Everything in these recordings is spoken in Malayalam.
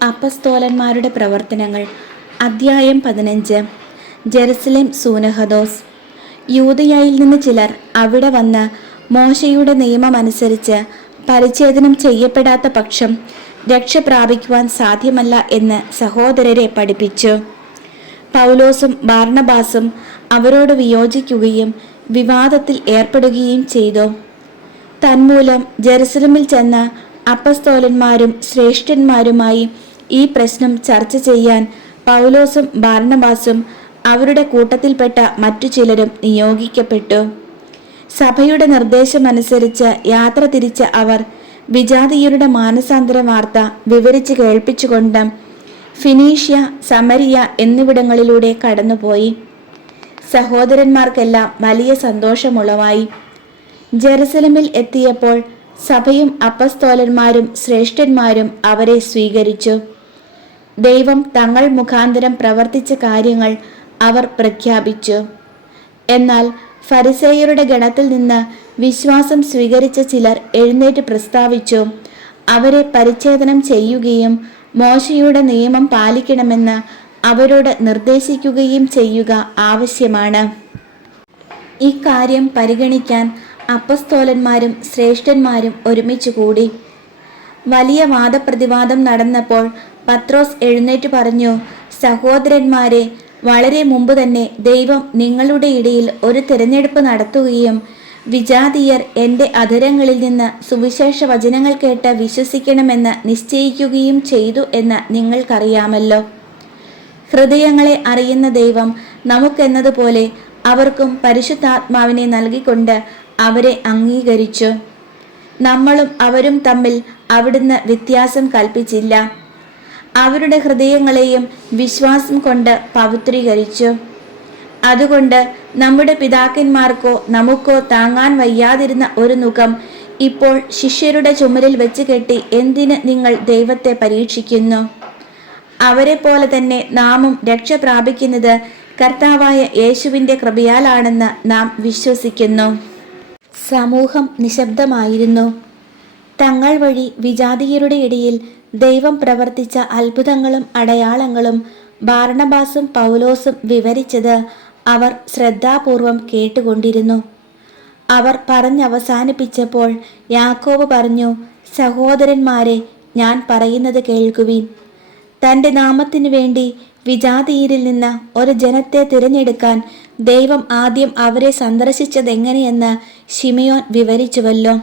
അപ്പസ്തോലന്മാരുടെ പ്രവർത്തനങ്ങൾ. അദ്ധ്യായം പതിനഞ്ച്. ജെറുസലേം സൂനഹദോസ്. യൂതയായിൽ നിന്ന് ചിലർ അവിടെ വന്ന് മോശയുടെ നിയമമനുസരിച്ച് പരിച്ഛേദനം ചെയ്യപ്പെടാത്ത പക്ഷം രക്ഷ പ്രാപിക്കുവാൻ സാധ്യമല്ല എന്ന് സഹോദരരെ പഠിപ്പിച്ചു. പൗലോസും ബാർണബാസും അവരോട് വിയോജിക്കുകയും വിവാദത്തിൽ ഏർപ്പെടുകയും ചെയ്തു. തന്മൂലം ജെറുസലമിൽ ചെന്ന അപ്പസ്തോലന്മാരും ശ്രേഷ്ഠന്മാരുമായി ഈ പ്രശ്നം ചർച്ച ചെയ്യാൻ പൗലോസും ബാർണബാസും അവരുടെ കൂട്ടത്തിൽപ്പെട്ട മറ്റു ചിലരും നിയോഗിക്കപ്പെട്ടു. സഭയുടെ നിർദ്ദേശമനുസരിച്ച് യാത്ര തിരിച്ച അവർ വിജാതീയരുടെ മാനസാന്തര വാർത്ത വിവരിച്ച് കേൾപ്പിച്ചുകൊണ്ട് ഫിനീഷ്യ സമരിയ എന്നിവിടങ്ങളിലൂടെ കടന്നുപോയി. സഹോദരന്മാർക്കെല്ലാം വലിയ സന്തോഷമുളവായി. ജെറുസലമിൽ എത്തിയപ്പോൾ സഭയും അപ്പസ്തോലന്മാരും ശ്രേഷ്ഠന്മാരും അവരെ സ്വീകരിച്ചു. ദൈവം തങ്ങൾ മുഖാന്തരം പ്രവർത്തിച്ച കാര്യങ്ങൾ അവർ പ്രഖ്യാപിച്ചു. എന്നാൽ ഫരിസേയരുടെ ഗണത്തിൽ നിന്ന് വിശ്വാസം സ്വീകരിച്ച ചിലർ എഴുന്നേറ്റ് പ്രസ്താവിച്ചു അവരെ പരിച്ഛേദനം ചെയ്യുകയും മോശയുടെ നിയമം പാലിക്കണമെന്ന് അവരോട് നിർദ്ദേശിക്കുകയും ചെയ്യുക ആവശ്യമാണ്. ഇക്കാര്യം പരിഗണിക്കാൻ അപ്പസ്തോലന്മാരും ശ്രേഷ്ഠന്മാരും ഒരുമിച്ച് കൂടി. വലിയ വാദപ്രതിവാദം നടന്നപ്പോൾ പത്രോസ് എഴുന്നേറ്റ് പറഞ്ഞു സഹോദരന്മാരെ വളരെ മുമ്പ് തന്നെ ദൈവം നിങ്ങളുടെ ഇടയിൽ ഒരു തിരഞ്ഞെടുപ്പ് നടത്തുകയും വിജാതീയർ എന്റെ അധരങ്ങളിൽ നിന്ന് സുവിശേഷ വചനങ്ങൾ കേട്ട് വിശ്വസിക്കണമെന്ന് നിശ്ചയിക്കുകയും ചെയ്തു എന്ന് നിങ്ങൾക്കറിയാമല്ലോ. ഹൃദയങ്ങളെ അറിയുന്ന ദൈവം നമുക്കെന്നതുപോലെ അവർക്കും പരിശുദ്ധാത്മാവിനെ നൽകിക്കൊണ്ട് അവരെ അംഗീകരിച്ചു. നമ്മളും അവരും തമ്മിൽ അവിടുന്ന് വ്യത്യാസം കൽപ്പിച്ചില്ല. അവരുടെ ഹൃദയങ്ങളെയും വിശ്വാസം കൊണ്ട് പവിത്രീകരിച്ചു. അതുകൊണ്ട് നമ്മുടെ പിതാക്കന്മാർക്കോ നമുക്കോ താങ്ങാൻ വയ്യാതിരുന്ന ഒരു മുഖം ഇപ്പോൾ ശിഷ്യരുടെ ചുമരിൽ വെച്ച് കെട്ടി എന്തിന് നിങ്ങൾ ദൈവത്തെ പരീക്ഷിക്കുന്നു? അവരെ പോലെ തന്നെ നാമും രക്ഷ പ്രാപിക്കുന്നത് കർത്താവായ യേശുവിന്റെ കൃപയാലാണെന്ന് നാം വിശ്വസിക്കുന്നു. സമൂഹം നിശബ്ദമായിരുന്നു. തങ്ങൾ വഴി വിജാതീയരുടെ ഇടയിൽ ദൈവം പ്രവർത്തിച്ച അത്ഭുതങ്ങളും അടയാളങ്ങളും ബാർണബാസും പൗലോസും വിവരിച്ചത് അവർ ശ്രദ്ധാപൂർവം കേട്ടുകൊണ്ടിരുന്നു. അവർ പറഞ്ഞവസാനിപ്പിച്ചപ്പോൾ യാക്കോബ് പറഞ്ഞു സഹോദരന്മാരെ ഞാൻ പറയുന്നത് കേൾക്കുവിൻ. തന്റെ നാമത്തിനു വേണ്ടി വിജാതീയരിൽ നിന്ന് ഒരു ജനത്തെ തിരഞ്ഞെടുക്കാൻ ദൈവം ആദ്യം അവരെ സന്ദർശിച്ചതെങ്ങനെയെന്ന് ഷിമിയോൻ വിവരിച്ചുവല്ലോ.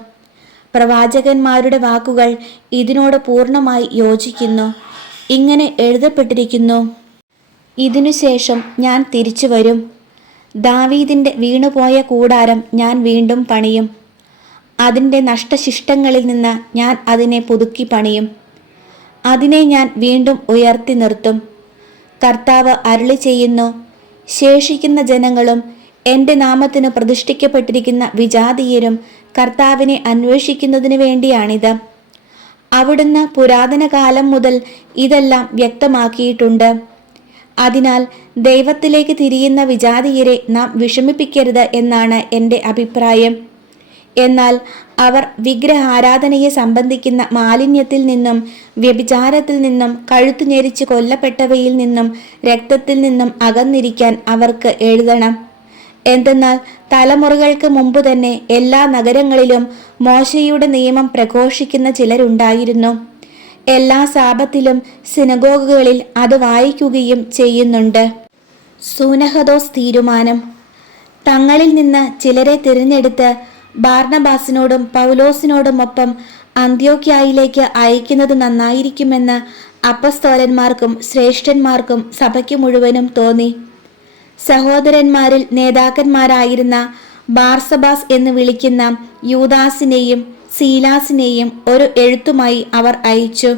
പ്രവാചകന്മാരുടെ വാക്കുകൾ ഇതിനോട് പൂർണമായി യോജിക്കുന്നു. ഇങ്ങനെ എഴുതപ്പെട്ടിരിക്കുന്നു. ഇതിനുശേഷം ഞാൻ തിരിച്ചു വരും. ദാവീദിന്റെ വീണുപോയ കൂടാരം ഞാൻ വീണ്ടും പണിയും. അതിന്റെ നഷ്ടശിഷ്ടങ്ങളിൽ നിന്ന് ഞാൻ അതിനെ പുതുക്കി പണിയും. അതിനെ ഞാൻ വീണ്ടും ഉയർത്തി നിർത്തും. കർത്താവ് അരുളി ചെയ്യുന്നു ശേഷിക്കുന്ന ജനങ്ങളും എന്റെ നാമത്തിന് പ്രതിഷ്ഠിക്കപ്പെട്ടിരിക്കുന്ന വിജാതീയരും കർത്താവിനെ അന്വേഷിക്കുന്നതിന് വേണ്ടിയാണിത്. അവിടുന്ന് പുരാതന കാലം മുതൽ ഇതെല്ലാം വ്യക്തമാക്കിയിട്ടുണ്ട്. അതിനാൽ ദൈവത്തിലേക്ക് തിരിയുന്ന വിജാതീയരെ നാം വിഷമിപ്പിക്കരുത് എന്നാണ് എന്റെ അഭിപ്രായം. എന്നാൽ അവർ വിഗ്രഹാരാധനയെ സംബന്ധിക്കുന്ന മാലിന്യത്തിൽ നിന്നും വ്യഭിചാരത്തിൽ നിന്നും കഴുത്തു ഞെരിച്ച് കൊല്ലപ്പെട്ടവയിൽ നിന്നും രക്തത്തിൽ നിന്നും അകന്നിരിക്കാൻ അവർക്ക് എഴുതണം. എന്തെന്നാൽ തലമുറകൾക്ക് മുമ്പ് തന്നെ എല്ലാ നഗരങ്ങളിലും മോശയുടെ നിയമം പ്രഘോഷിക്കുന്ന ചിലരുണ്ടായിരുന്നു. എല്ലാ സാപത്തിലും സിനഗോഗുകളിൽ അത് വായിക്കുകയും ചെയ്യുന്നുണ്ട്. സൂനഹദോസ് തീരുമാനം. തങ്ങളിൽ നിന്ന് ചിലരെ തിരഞ്ഞെടുത്ത് ബാർണബാസിനോടും പൗലോസിനോടുമൊപ്പം അന്ത്യോക്യായിലേക്ക് അയക്കുന്നത് നന്നായിരിക്കുമെന്ന് അപ്പസ്തോലന്മാർക്കും ശ്രേഷ്ഠന്മാർക്കും സഭയ്ക്ക് മുഴുവനും തോന്നി. സഹോദരന്മാരിൽ നേതാക്കന്മാരായിരുന്ന ബാർസബാസ് എന്ന് വിളിക്കുന്ന യൂദാസിനെയും സീലാസിനെയും ഒരു എഴുത്തുമായി അവർ അയച്ചു.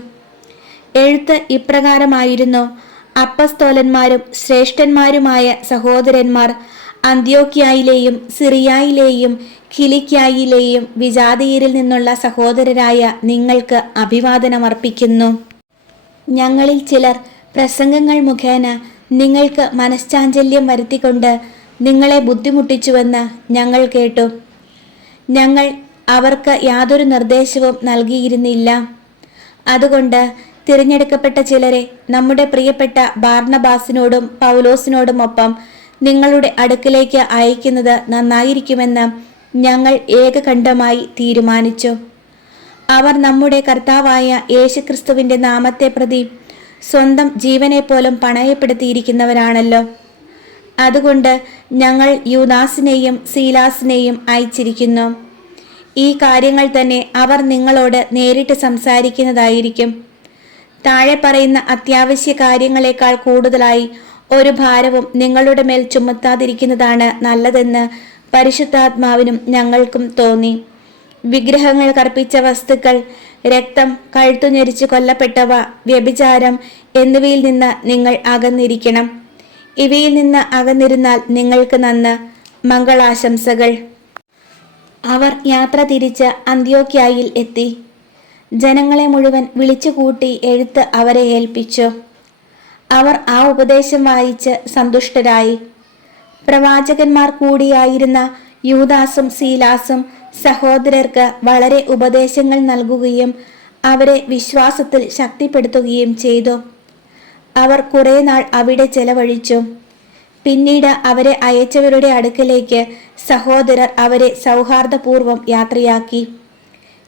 എഴുത്ത് ഇപ്രകാരമായിരുന്നു. അപ്പസ്തോലന്മാരും ശ്രേഷ്ഠന്മാരുമായ സഹോദരന്മാർ അന്ത്യോക്യായിലെയും സിറിയായിലെയും ഖിലിക്യായിലെയും വിജാതീയരിൽ നിന്നുള്ള സഹോദരരായ നിങ്ങൾക്ക് അഭിവാദനമർപ്പിക്കുന്നു. ഞങ്ങളിൽ ചിലർ പ്രസംഗങ്ങൾ മുഖേന നിങ്ങൾക്ക് മനഃശാഞ്ചല്യം വരുത്തിക്കൊണ്ട് നിങ്ങളെ ബുദ്ധിമുട്ടിച്ചുവെന്ന് ഞങ്ങൾ കേട്ടു. ഞങ്ങൾ അവർക്ക് യാതൊരു നിർദ്ദേശവും നൽകിയിരുന്നില്ല. അതുകൊണ്ട് തിരഞ്ഞെടുക്കപ്പെട്ട ചിലരെ നമ്മുടെ പ്രിയപ്പെട്ട ബാർണബാസിനോടും പൗലോസിനോടുമൊപ്പം നിങ്ങളുടെ അടുക്കിലേക്ക് അയക്കുന്നത് നന്നായിരിക്കുമെന്ന് ഞങ്ങൾ ഏകകണ്ഠമായി തീരുമാനിച്ചു. അവർ നമ്മുടെ കർത്താവായ യേശുക്രിസ്തുവിന്റെ നാമത്തെ പ്രതി സ്വന്തം ജീവനെ പോലും പണയപ്പെടുത്തിയിരിക്കുന്നവരാണല്ലോ. അതുകൊണ്ട് ഞങ്ങൾ യുദാസിനെയും സീലാസിനെയും അയച്ചിരിക്കുന്നു. ഈ കാര്യങ്ങൾ തന്നെ അവർ നിങ്ങളോട് നേരിട്ട് സംസാരിക്കുന്നതായിരിക്കും. താഴെ പറയുന്ന അത്യാവശ്യ കാര്യങ്ങളെക്കാൾ കൂടുതലായി ഒരു ഭാരവും നിങ്ങളുടെ മേൽ ചുമത്താതിരിക്കുന്നതാണ് നല്ലതെന്ന് പരിശുദ്ധാത്മാവിനും ഞങ്ങൾക്കും തോന്നി. വിഗ്രഹങ്ങൾ കർപ്പിച്ച വസ്തുക്കൾ രക്തം കഴുത്തുഞ്ഞരിച്ച് കൊല്ലപ്പെട്ടവ വ്യഭിചാരം എന്നിവയിൽ നിന്ന് നിങ്ങൾ അകന്നിരിക്കണം. ഇവയിൽ നിന്ന് അകന്നിരുന്നാൽ നിങ്ങൾക്ക് നന്ന് മംഗളാശംസകൾ. അവർ യാത്ര തിരിച്ച് അന്ത്യോക്യായിൽ എത്തി. ജനങ്ങളെ മുഴുവൻ വിളിച്ചുകൂട്ടി എഴുത്ത് അവരെ ഏൽപ്പിച്ചു. അവർ ആ ഉപദേശം വായിച്ച് സന്തുഷ്ടരായി. പ്രവാചകന്മാർ കൂടിയായിരുന്ന യൂദാസും സീലാസും സഹോദരർക്ക് വളരെ ഉപദേശങ്ങൾ നൽകുകയും അവരെ വിശ്വാസത്തിൽ ശക്തിപ്പെടുത്തുകയും ചെയ്തു. അവർ കുറെ നാൾ അവിടെ ചെലവഴിച്ചു. പിന്നീട് അവരെ അയച്ചവരുടെ അടുക്കലേക്ക് സഹോദരർ അവരെ സൗഹാർദ്ദപൂർവം യാത്രയാക്കി.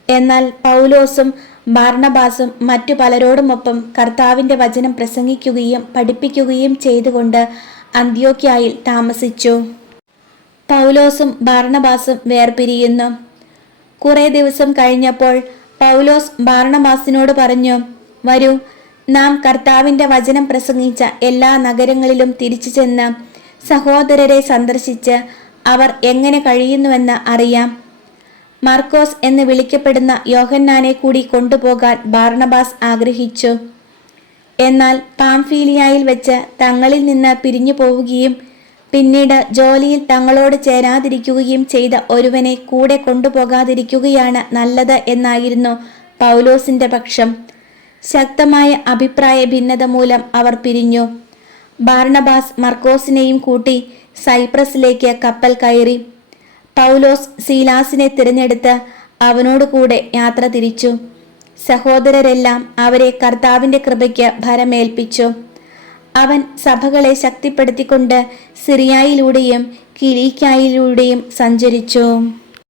എന്നാൽ പൗലോസും ബാർണബാസും മറ്റു പലരോടുമൊപ്പം കർത്താവിന്റെ വചനം പ്രസംഗിക്കുകയും പഠിപ്പിക്കുകയും ചെയ്തുകൊണ്ട് അന്ത്യോക്യായിൽ താമസിച്ചു. പൗലോസും ബാർണബാസും വേർപിരിയുന്നു. കുറേ ദിവസം കഴിഞ്ഞപ്പോൾ പൗലോസ് ബാർണബാസിനോട് പറഞ്ഞു വരൂ നാം കർത്താവിന്റെ വചനം പ്രസംഗിച്ച എല്ലാ നഗരങ്ങളിലും തിരിച്ചു ചെന്ന് സഹോദരരെ സന്ദർശിച്ച് അവർ എങ്ങനെ കഴിയുന്നുവെന്ന് അറിയാം. മർക്കോസ് എന്ന് വിളിക്കപ്പെടുന്ന യോഹന്നാനെ കൂടി കൊണ്ടുപോകാൻ ബാർണബാസ് ആഗ്രഹിച്ചു. എന്നാൽ പാംഫീലിയായിൽ വെച്ച് തങ്ങളിൽ നിന്ന് പിരിഞ്ഞു പോവുകയും പിന്നീട് ജോലിയിൽ തങ്ങളോട് ചേരാതിരിക്കുകയും ചെയ്ത ഒരുവനെ കൂടെ കൊണ്ടുപോകാതിരിക്കുകയാണ് നല്ലത് എന്നായിരുന്നു പൗലോസിന്റെ പക്ഷം. ശക്തമായ അഭിപ്രായ ഭിന്നത മൂലം അവർ പിരിഞ്ഞു. ബാർണബാസ് മർക്കോസിനെയും കൂട്ടി സൈപ്രസിലേക്ക് കപ്പൽ കയറി. പൗലോസ് സീലാസിനെ തിരഞ്ഞെടുത്ത് അവനോട് കൂടെ യാത്ര തിരിച്ചു. സഹോദരരെല്ലാം അവരെ കർത്താവിന്റെ കൃപയ്ക്ക് ഭരമേൽപ്പിച്ചു. അവൻ സഭകളെ ശക്തിപ്പെടുത്തിക്കൊണ്ട് സിറിയായിലൂടെയും കിലീക്കായിലൂടെയും സഞ്ചരിച്ചു.